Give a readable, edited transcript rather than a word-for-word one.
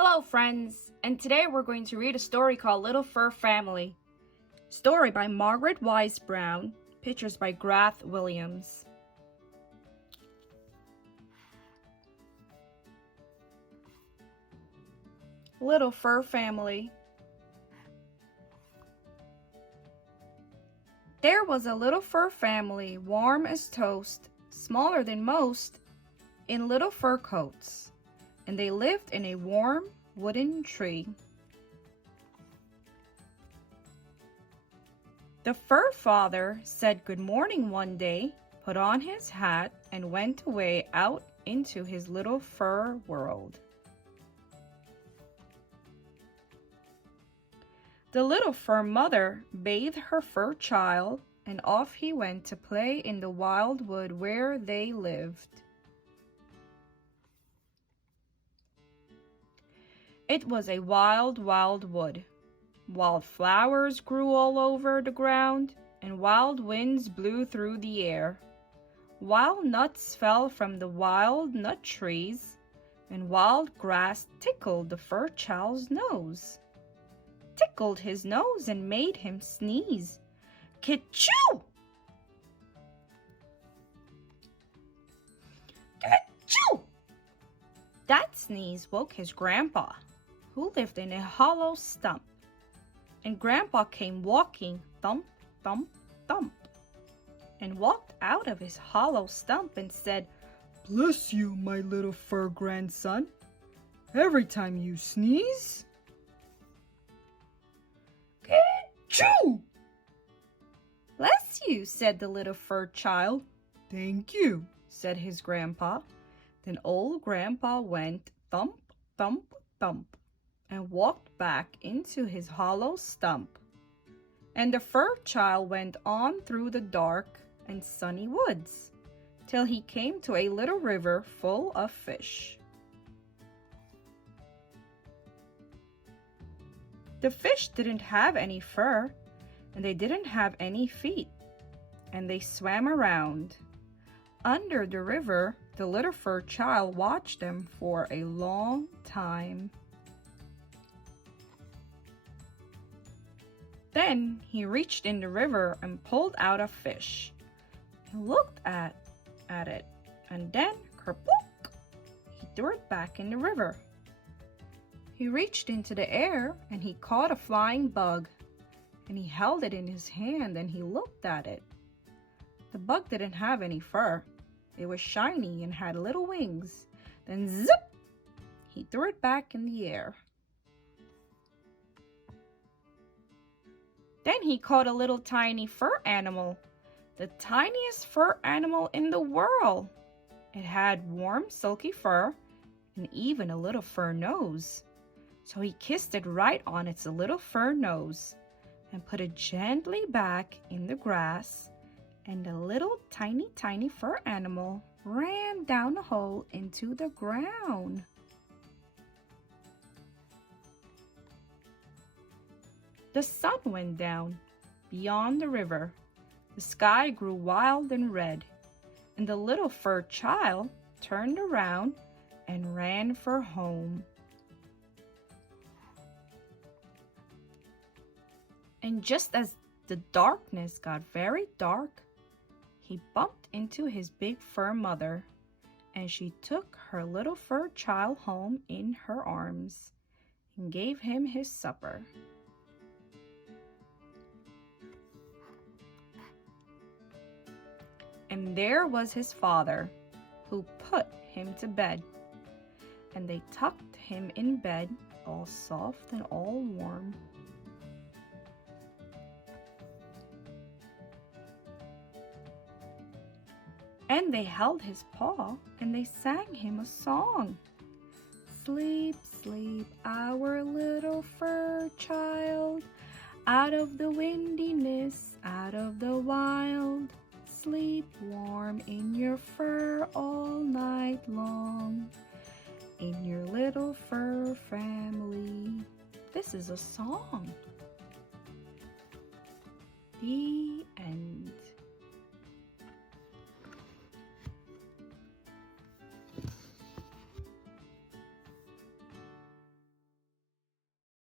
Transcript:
Hello friends, and today we're going to read a story called Little Fur Family. Story by Margaret Wise Brown, pictures by Grath Williams. Little Fur Family. There was a little fur family, warm as toast, smaller than most, in little fur coats, and they lived in a warm wooden tree. The fur father said good morning one day, put on his hat, and went away out into his little fur world. The little fur mother bathed her fur child, and off he went to play in the wildwood where they lived. It was a wild, wild wood. Wild flowers grew all over the ground, and wild winds blew through the air. Wild nuts fell from the wild nut trees, and wild grass tickled the fur child's nose. Tickled his nose and made him sneeze. Ka-choo! Ka-choo! That sneeze woke his grandpa, who lived in a hollow stump. And Grandpa came walking thump, thump, thump, and walked out of his hollow stump and said, "Bless you, my little fur grandson. Every time you sneeze, ka-choo!" "Bless you," said the little fur child. "Thank you," said his grandpa. Then old Grandpa went thump, thump, thump, and walked back into his hollow stump. And the fur child went on through the dark and sunny woods till he came to a little river full of fish. The fish didn't have any fur, and they didn't have any feet, and they swam around. Under the river, the little fur child watched them for a long time. Then he reached in the river and pulled out a fish. He looked at it, and then, kerplunk, he threw it back in the river. He reached into the air and he caught a flying bug, and he held it in his hand and he looked at it. The bug didn't have any fur. It was shiny and had little wings. Then zip! He threw it back in the air. Then he caught a little tiny fur animal, the tiniest fur animal in the world. It had warm, silky fur and even a little fur nose. So he kissed it right on its little fur nose and put it gently back in the grass, and the little tiny fur animal ran down a hole into the ground. The sun went down beyond the river. The sky grew wild and red, and the little fur child turned around and ran for home. And just as the darkness got very dark, he bumped into his big fur mother, and she took her little fur child home in her arms and gave him his supper. And there was his father, who put him to bed, and they tucked him in bed, all soft and all warm. And they held his paw, and they sang him a song. "Sleep, sleep, our little fur child, out of the windiness, out of the wild. Sleep warm in your fur all night long, in your little fur family." This is a song. The